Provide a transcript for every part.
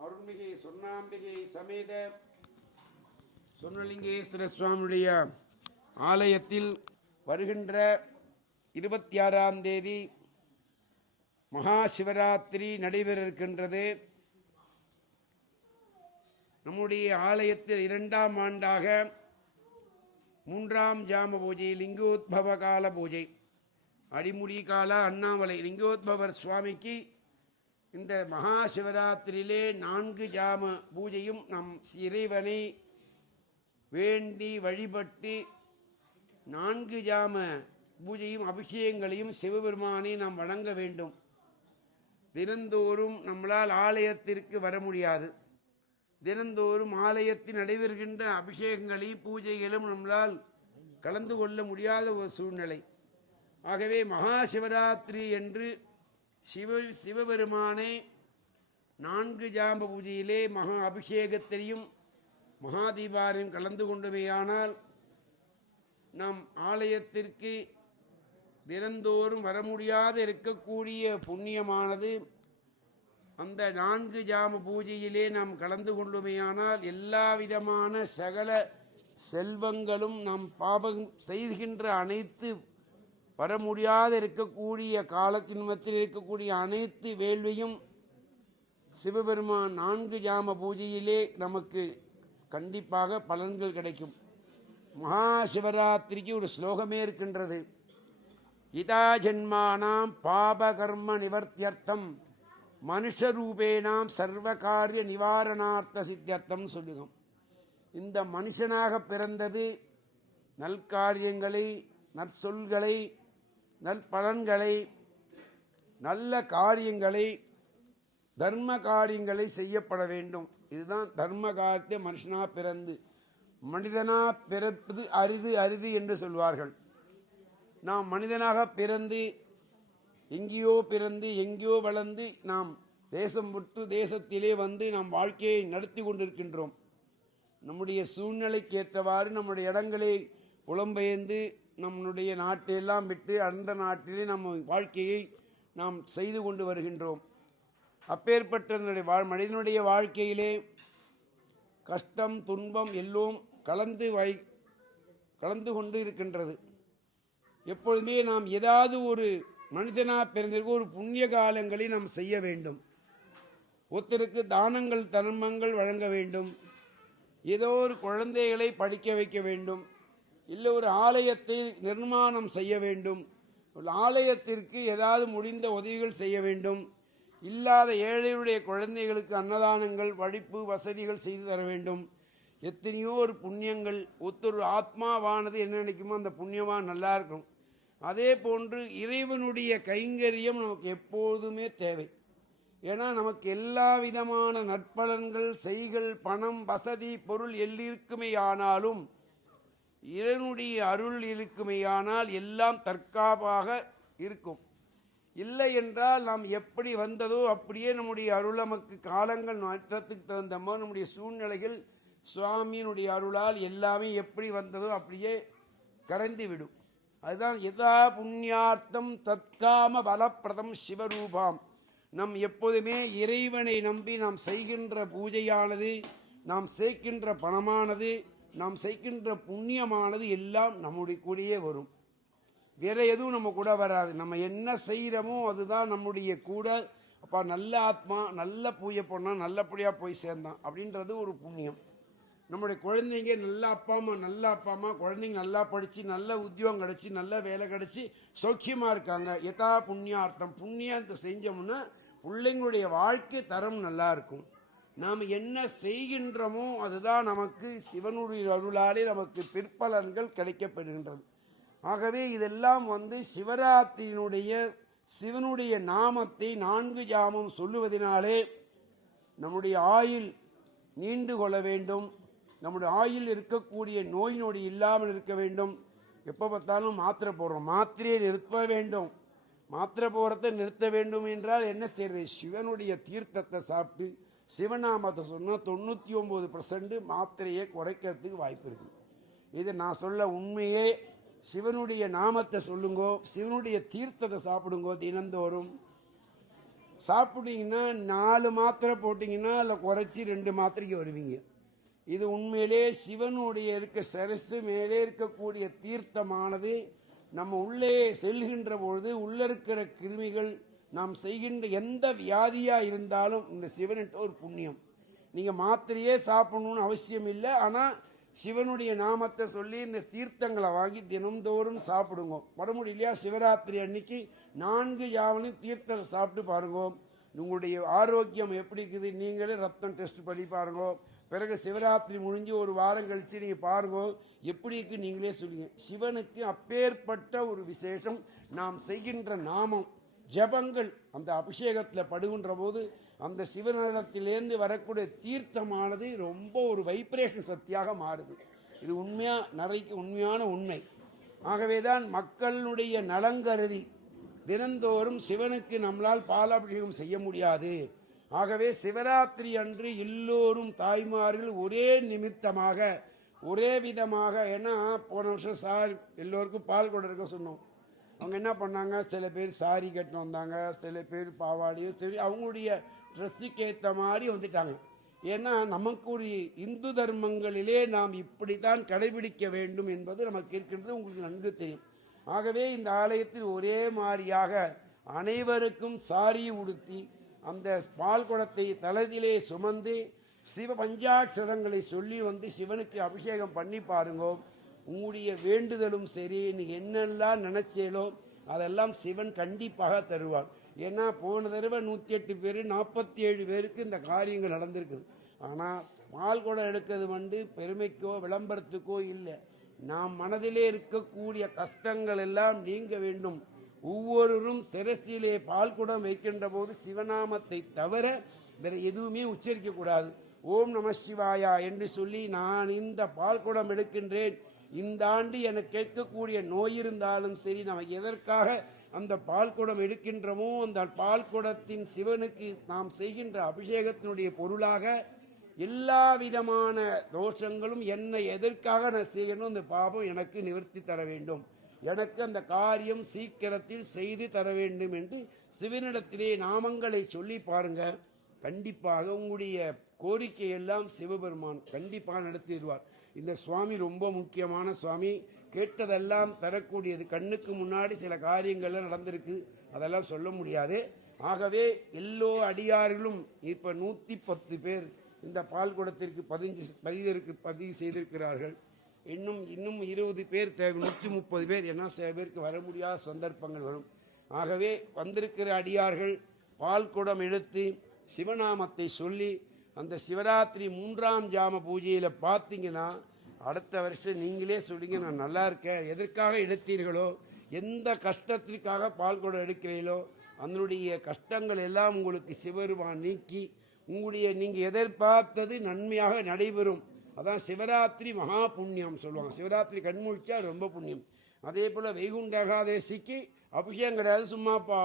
அருள்மிகு சொன்னாம்பிகை சமேத சொர்ணலிங்கேஸ்வர சுவாமியுடைய ஆலயத்தில் வருகின்ற இருபத்தி ஆறாம் தேதி மகா சிவராத்திரி நடைபெற இருக்கின்றது நம்முடைய ஆலயத்தில் இரண்டாம் ஆண்டாக மூன்றாம் ஜாம பூஜை லிங்கோத்பவ கால பூஜை அடிமுடி கால அண்ணாமலை லிங்கோத்பவர் சுவாமிக்கு இந்த மகா சிவராத்திரியிலே நான்கு ஜாம பூஜையும் நம் இறைவனை வேண்டி வழிபட்டு நான்கு ஜாம பூஜையும் அபிஷேகங்களையும் சிவபெருமானை நாம் வழங்க வேண்டும். தினந்தோறும் நம்மளால் ஆலயத்திற்கு வர முடியாது. தினந்தோறும் ஆலயத்தில் நடைபெறுகின்ற அபிஷேகங்களையும் பூஜைகளும் நம்மளால் கலந்து கொள்ள முடியாத ஒரு சூழ்நிலை. ஆகவே மகா சிவராத்திரி என்று சிவ சிவபெருமானை நான்கு ஜாம்ப பூஜையிலே மகா அபிஷேகத்தையும் மகாதீபாரையும் கலந்து கொண்டவையானால் நம் ஆலயத்திற்கு தினந்தோறும் வர முடியாது இருக்கக்கூடிய புண்ணியமானது அந்த நான்கு ஜாம பூஜையிலே நாம் கலந்து கொள்ளுமையானால் எல்லா விதமான சகல செல்வங்களும் நாம் பாபம் செய்கின்ற அனைத்து வர முடியாத இருக்கக்கூடிய காலத்தின் மத்தியில் இருக்கக்கூடிய அனைத்து வேள்வியும் சிவபெருமான் நான்கு ஜாம பூஜையிலே நமக்கு கண்டிப்பாக பலன்கள் கிடைக்கும். மகா சிவராத்திரிக்கு ஒரு ஸ்லோகமே இருக்கின்றது. இதா ஜென்மானாம் பாபகர்ம நிவர்த்தியர்த்தம் மனுஷரூபேனாம் சர்வகாரிய நிவாரணார்த்த சித்தியர்த்தம் சொல்லுகிறோம் இந்த மனுஷனாக பிறந்தது நல்காரியங்களை நற்சொல்களை நற்பலன்களை நல்ல காரியங்களை தர்ம காரியங்களை செய்யப்பட வேண்டும். இதுதான் தர்ம காரியத்தை மனுஷனா பிறந்து மனிதனா பிறப்பது அரிது அரிது என்று சொல்வார்கள். நாம் மனிதனாக பிறந்து எங்கேயோ பிறந்து எங்கேயோ வளர்ந்து நாம் தேசம் விட்டு தேசத்திலே வந்து நாம் வாழ்க்கையை நடத்தி கொண்டிருக்கின்றோம். நம்முடைய சூழ்நிலைக்கு ஏற்றவாறு நம்முடைய இடங்களை புலம்பெயர்ந்து நம்முடைய நாட்டையெல்லாம் விட்டு அந்த நாட்டிலே நம்ம வாழ்க்கையை நாம் செய்து கொண்டு வருகின்றோம். அப்பேற்பட்ட வாழ் மனிதனுடைய வாழ்க்கையிலே கஷ்டம் துன்பம் எல்லோரும் கலந்து வை கலந்து கொண்டு இருக்கின்றது. எப்பொழுதுமே நாம் ஏதாவது ஒரு மனிதனாக பிறந்திருக்க ஒரு புண்ணிய காலங்களை நாம் செய்ய வேண்டும். ஒருத்தருக்கு தானங்கள் தர்மங்கள் வழங்க வேண்டும். ஏதோ ஒரு குழந்தைகளை படிக்க வைக்க வேண்டும். இல்லை ஒரு ஆலயத்தை நிர்மாணம் செய்ய வேண்டும். ஒரு ஆலயத்திற்கு ஏதாவது முடிந்த உதவிகள் செய்ய வேண்டும். இல்லாத ஏழையுடைய குழந்தைகளுக்கு அன்னதானங்கள் வழிப்பு வசதிகள் செய்து தர வேண்டும். எத்தனையோ ஒரு புண்ணியங்கள் ஒத்தொரு ஆத்மாவானது என்ன நினைக்குமோ அந்த புண்ணியமாக நல்லா இருக்கும். அதே போன்று இறைவனுடைய கைங்கரியம் நமக்கு எப்போதுமே தேவை. ஏன்னா நமக்கு எல்லா விதமான நற்பலன்கள் செய்கள் பணம் வசதி பொருள் எல்லிருக்குமே ஆனாலும் இறைவனுடைய அருள் இருக்குமையானால் எல்லாம் தற்காப்பாக இருக்கும். இல்லை என்றால் நாம் எப்படி வந்ததோ அப்படியே நம்முடைய அருள் நமக்கு காலங்கள் மாற்றத்துக்கு தகுந்த மாதிரி நம்முடைய சூழ்நிலைகள் சுவாமியினுடைய அருளால் எல்லாமே எப்படி வந்ததோ அப்படியே கரைந்து விடும் அதுதான் எதா புண்ணியார்த்தம் தற்காம பலப்பிரதம் சிவரூபாம். நம் எப்போதுமே இறைவனை நம்பி நாம் செய்கின்ற பூஜையானது நாம் சேர்க்கின்ற பணமானது நாம் செய்கின்ற புண்ணியமானது எல்லாம் நம்முடைய கூடயே வரும். வேற எதுவும் நம்ம கூட வராது. நம்ம என்ன செய்கிறோமோ அதுதான் நம்முடைய கூட. அப்பா நல்ல ஆத்மா நல்ல பூஜை பண்ணால் நல்லபடியாக போய் சேர்ந்தான். அப்படின்றது ஒரு புண்ணியம். நம்முடைய குழந்தைங்க நல்ல அப்பா அம்மா நல்ல அப்பா அம்மா குழந்தைங்க நல்லா படித்து நல்ல உத்தியோகம் கிடச்சி நல்ல வேலை கிடச்சி சௌக்கியமாக இருக்காங்க. எதா புண்ணியார்த்தம். புண்ணியத்தை செஞ்சோம்னா பிள்ளைங்களுடைய வாழ்க்கை தரம் நல்லா இருக்கும். நாம் என்ன செய்கின்றோமோ அதுதான் நமக்கு சிவனுடைய அருளாலே நமக்கு பிற்பலன்கள் கிடைக்கப்படுகின்றது. ஆகவே இதெல்லாம் வந்து சிவராத்திரியினுடைய சிவனுடைய நாமத்தை நான்கு ஜாமம் சொல்லுவதனாலே நம்முடைய ஆயுள் நீண்டு கொள்ள வேண்டும். நம்முடைய ஆயில் இருக்கக்கூடிய நோய் நொடி இல்லாமல் இருக்க வேண்டும். எப்போ பார்த்தாலும் மாத்திரை போடுறோம். மாத்திரையை நிறுத்த வேண்டும். மாத்திரை போகிறத நிறுத்த வேண்டும் என்றால் என்ன செய்யறது? சிவனுடைய தீர்த்தத்தை சாப்பிட்டு சிவநாமத்தை சொன்னால் தொண்ணூற்றி ஒம்பது பர்சன்ட் மாத்திரையை குறைக்கிறதுக்கு வாய்ப்பு இருக்குது இது நான் சொல்ல உண்மையே சிவனுடைய நாமத்தை சொல்லுங்கோ சிவனுடைய தீர்த்தத்தை சாப்பிடுங்கோ தினந்தோறும். சாப்பிட்டீங்கன்னா நாலு மாத்திரை போட்டிங்கன்னா அதில் குறைச்சி ரெண்டு மாத்திரைக்கு வருவீங்க. இது உண்மையிலே சிவனுடைய இருக்க சரசு மேலே இருக்கக்கூடிய தீர்த்தமானது நம்ம உள்ளே செல்கின்ற பொழுது உள்ளே இருக்கிற கிருமிகள் நாம் செய்கின்ற எந்த வியாதியாக இருந்தாலும் இந்த சிவன்கிட்ட ஒரு புண்ணியம். நீங்கள் மாத்திரையே சாப்பிடணும்னு அவசியம் இல்லை. ஆனால் சிவனுடைய நாமத்தை சொல்லி இந்த தீர்த்தங்களை வாங்கி தினம்தோறும் சாப்பிடுங்க. மறுபடியும் இல்லையா சிவராத்திரி அன்னைக்கு நான்கு யாவலையும் தீர்த்தத்தை சாப்பிட்டு பாருங்க. உங்களுடைய ஆரோக்கியம் எப்படி இருக்குது நீங்களே ரத்தம் டெஸ்ட் பண்ணி பாருங்க. பிறகு சிவராத்திரி முடிஞ்சு ஒரு வாரம் கழித்து நீங்கள் பாருங்க. எப்படி இருக்கு நீங்களே சொல்லுங்க. சிவனுக்கு அப்பேற்பட்ட ஒரு விசேஷம் நாம் செய்கின்ற நாமம். ஜபங்கள் அந்த அபிஷேகத்தில் படுகின்ற போது அந்த சிவநலத்திலேருந்து வரக்கூடிய தீர்த்தமானது ரொம்ப ஒரு வைப்ரேஷன் சக்தியாக மாறுது. இது உண்மையாக நிறைக்கு உண்மையான உண்மை. ஆகவே தான் மக்களுடைய நலங்கருதி தினந்தோறும் சிவனுக்கு நம்மளால் பாலாபிஷேகம் செய்ய முடியாது. ஆகவே சிவராத்திரி அன்று எல்லோரும் தாய்மார்கள் ஒரே நிமித்தமாக ஒரே விதமாக ஏன்னா போன வருஷம் சார் எல்லோருக்கும் பால் கொடுக்க சொன்னோம். அவங்க என்ன பண்ணாங்க? சில பேர் சாரி கட்டின்னு வந்தாங்க சில பேர் பாவாடியும் சரி அவங்களுடைய ட்ரெஸ்ஸுக்கு ஏற்ற மாதிரி வந்துட்டாங்க. ஏன்னா நமக்கு ஒரு இந்து தர்மங்களிலே நாம் இப்படித்தான் கடைபிடிக்க வேண்டும் என்பது நமக்கு இருக்கின்றது உங்களுக்கு நன்கு தெரியும். ஆகவே இந்த ஆலயத்தில் ஒரே மாதிரியாக அனைவருக்கும் சாரி உடுத்தி அந்த பால் குடத்தை தலதிலே சுமந்து சிவ பஞ்சாட்சரங்களை சொல்லி வந்து சிவனுக்கு அபிஷேகம் பண்ணி பாருங்கோ. உங்களுடைய வேண்டுதலும் சரி நீங்கள் என்னெல்லாம் நினைச்சேலோ அதெல்லாம் சிவன் கண்டிப்பாக தருவான். ஏன்னா போன தடவை நூற்றி எட்டு பேர் நாற்பத்தி ஏழு பேருக்கு இந்த காரியங்கள் நடந்திருக்குது. ஆனால் பால் குடம் எடுக்கிறது வந்து பெருமைக்கோ விளம்பரத்துக்கோ இல்லை. நாம் மனதிலே இருக்கக்கூடிய கஷ்டங்கள் எல்லாம் நீங்க வேண்டும். ஒவ்வொருவரும் சிரசிலே பால் குடம் வைக்கின்ற போது சிவநாமத்தை தவிர வேற எதுவுமே உச்சரிக்க கூடாது. ஓம் நம சிவாயா என்று சொல்லி நான் இந்த பால் குடம் எடுக்கின்றேன். இந்த ஆண்டு எனக்கு கேட்கக்கூடிய நோய் இருந்தாலும் சரி நம்ம எதற்காக அந்த பால்குடம் எடுக்கின்றமோ எடுக்கின்றோமோ அந்த பால்குடத்தின் சிவனுக்கு நாம் செய்கின்ற அபிஷேகத்தினுடைய பொருளாக எல்லா விதமான தோஷங்களும் என்னை எதற்காக நான் செய்யணும் அந்த பாபம் எனக்கு நிவர்த்தி தர வேண்டும். எனக்கு அந்த காரியம் சீக்கிரத்தில் செய்து தர வேண்டும் என்று சிவனிடத்திலே நாமங்களை சொல்லி பாருங்க. கண்டிப்பாக உங்களுடைய கோரிக்கை எல்லாம் சிவபெருமான் கண்டிப்பாக நடத்திடுவார். இந்த சுவாமி ரொம்ப முக்கியமான சுவாமி. கேட்டதெல்லாம் தரக்கூடியது. கண்ணுக்கு முன்னாடி சில காரியங்கள்லாம் நடந்திருக்கு. அதெல்லாம் சொல்ல முடியாது. ஆகவே எல்லோ அடியார்களும் இப்ப நூத்தி பத்து பேர் இந்த பால் குடத்திற்கு பதிஞ்சு பதிவிற்கு பதிவு செய்திருக்கிறார்கள். இன்னும் இன்னும் இருபது பேர் தேவை. நூற்றி முப்பது பேர். ஏன்னா சில பேருக்கு வர முடியாத சந்தர்ப்பங்கள் வரும். ஆகவே வந்திருக்கிற அடியார்கள் பால் குடம் எடுத்து சிவநாமத்தை சொல்லி அந்த சிவராத்திரி மூன்றாம் ஜாம பூஜையில் பார்த்தீங்கன்னா அடுத்த வருஷம் நீங்களே சொல்லுங்க நான் நல்லா இருக்கேன். எதற்காக எடுத்தீர்களோ எந்த கஷ்டத்திற்காக பால் குடம் எடுக்கிறீர்களோ அதனுடைய கஷ்டங்கள் எல்லாம் உங்களுக்கு சிவருமான் நீக்கி உங்களுடைய நீங்கள் எதிர்பார்த்தது நன்மையாக நடைபெறும். அதான் சிவராத்திரி மகா புண்ணியம் சொல்லுவாங்க. சிவராத்திரி கண்முழிச்சா ரொம்ப புண்ணியம். அதே போல் வைகுண்ட ஏகாதசிக்கு அபிஷேகம் கிடையாது. சும்மா பா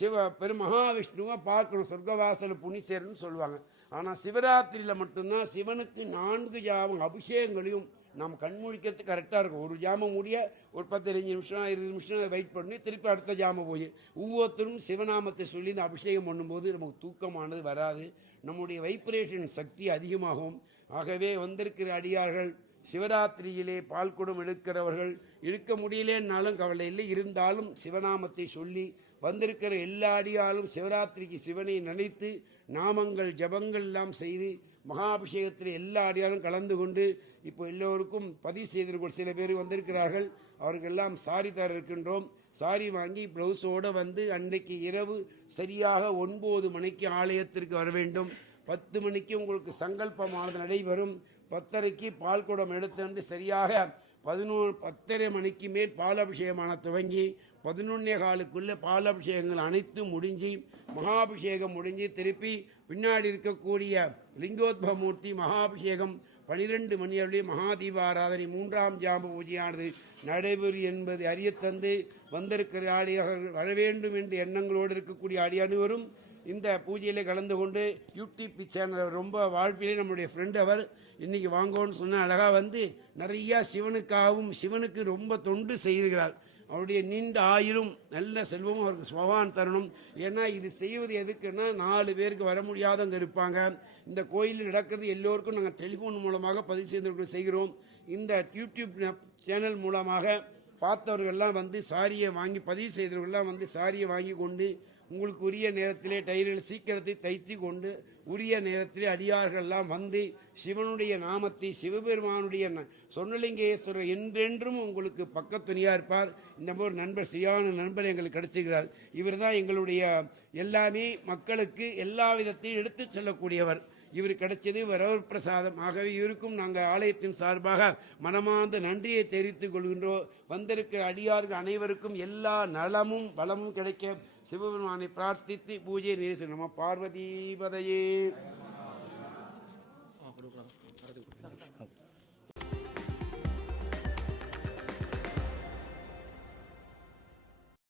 சிவ பெரும் மகாவிஷ்ணுவை பார்க்கணும். சொர்க்கவாசல புனிசேர்னு சொல்லுவாங்க. ஆனால் சிவராத்திரியில் மட்டும்தான் சிவனுக்கு நான்கு ஜாமம் அபிஷேகங்களையும் நாம் கண்முழிக்கிறதுக்கு கரெக்டாக இருக்கும். ஒரு ஜாமம் முடிய ஒரு பதினஞ்சு நிமிஷம் இருபது நிமிஷம் வெயிட் பண்ணி திருப்பி அடுத்த ஜாமம் போய் ஒவ்வொருத்தரும் சிவநாமத்தை சொல்லி இந்த அபிஷேகம் பண்ணும்போது நமக்கு தூக்கமானது வராது. நம்முடைய வைப்ரேஷன் சக்தி அதிகமாகும். ஆகவே வந்திருக்கிற அடியார்கள் சிவராத்திரியிலே பால் குடம் எடுக்கிறவர்கள் இருக்க முடியலேன்னாலும் கவலை இல்லை. இருந்தாலும் சிவநாமத்தை சொல்லி வந்திருக்கிற எல்லா அடியாலும் சிவராத்திரிக்கு சிவனை நினைத்து நாமங்கள் ஜபங்கள் எல்லாம் செய்து மகாபிஷேகத்தில் எல்லா அடியாரும் கலந்து கொண்டு இப்போ எல்லோருக்கும் பதிவு செய்திருக்கோம் சில பேர் வந்திருக்கிறார்கள். அவர்களெல்லாம் சாரி தர இருக்கின்றோம். சாரி வாங்கி ப்ளவுஸோடு வந்து அன்றைக்கு இரவு சரியாக ஒன்பது மணிக்கு ஆலயத்திற்கு வர வேண்டும். பத்து மணிக்கு உங்களுக்கு சங்கல்பமானது நடைபெறும். பத்தரைக்கு பால் குடம் எடுத்து வந்து சரியாக பதினோரு பத்தரை மணிக்கு மேல் பால் அபிஷேகமான துவங்கி பதினொன்னே காலுக்குள்ளே பாலாபிஷேகங்கள் அனைத்தும் முடிஞ்சு மகாபிஷேகம் முடிஞ்சு திருப்பி பின்னாடி இருக்கக்கூடிய லிங்கோத்பவ மூர்த்தி மகாபிஷேகம் பனிரெண்டு மணி அளவில் மகாதீபாராதனை மூன்றாம் ஜாம பூஜையானது நடைபெறும் என்பதை அறியத்தந்து வந்திருக்கிற ஆடியார்கள் வர வேண்டும் என்ற எண்ணங்களோடு இருக்கக்கூடிய அடி அனைவரும் இந்த பூஜையில் கலந்து கொண்டு யூடியூப் சேனல் ரொம்ப வாழ்க்கையிலே நம்முடைய ஃப்ரெண்ட் அவர். இன்றைக்கி வாங்கோன்னு சொன்ன அழகாக வந்து நிறையா சிவனுக்காகவும் சிவனுக்கு ரொம்ப தொண்டு செய்கிறார் அவருடைய நீண்ட ஆயுளும் நல்ல செல்வமும் அவருக்கு சுபவான் தரணும். ஏன்னா இது செய்வது எதுக்குன்னா நாலு பேருக்கு வர முடியாதவங்க இருப்பாங்க. இந்த கோயிலில் நடக்கிறது எல்லோருக்கும் நாங்கள் டெலிஃபோன் மூலமாக பதிவு செய்து செய்கிறோம். இந்த யூடியூப் சேனல் மூலமாக பார்த்தவர்கள்லாம் வந்து சாரியை வாங்கி பதிவு செய்தவர்கள்லாம் வந்து சாரியை வாங்கி கொண்டு உங்களுக்கு உரிய நேரத்திலே டைரில் சீக்கிரத்தை தைத்து கொண்டு உரிய நேரத்திலே அடியார்கள்லாம் வந்து சிவனுடைய நாமத்தை சிவபெருமானுடைய ந- என்றென்றும் உங்களுக்கு பக்கத்துணையாக இருப்பார். இந்த மாதிரி ஒரு நண்பர் சரியான நண்பர் எங்களுக்கு கிடைச்சிருக்கிறார். இவர் தான் எங்களுடைய எல்லாமே மக்களுக்கு எல்லா விதத்தையும் எடுத்துச் செல்லக்கூடியவர். இவர் கிடைச்சது வரவர் பிரசாதம். ஆகவே இவருக்கும் நாங்கள் ஆலயத்தின் சார்பாக மனமார்ந்த நன்றியை தெரிவித்துக் கொள்கின்றோம். வந்திருக்கிற அடியார்கள் அனைவருக்கும் எல்லா நலமும் வளமும் கிடைக்க சிவபெருமானை பிரார்த்தித்து பூஜை நேசு நம்ம பார்வதி பதையே.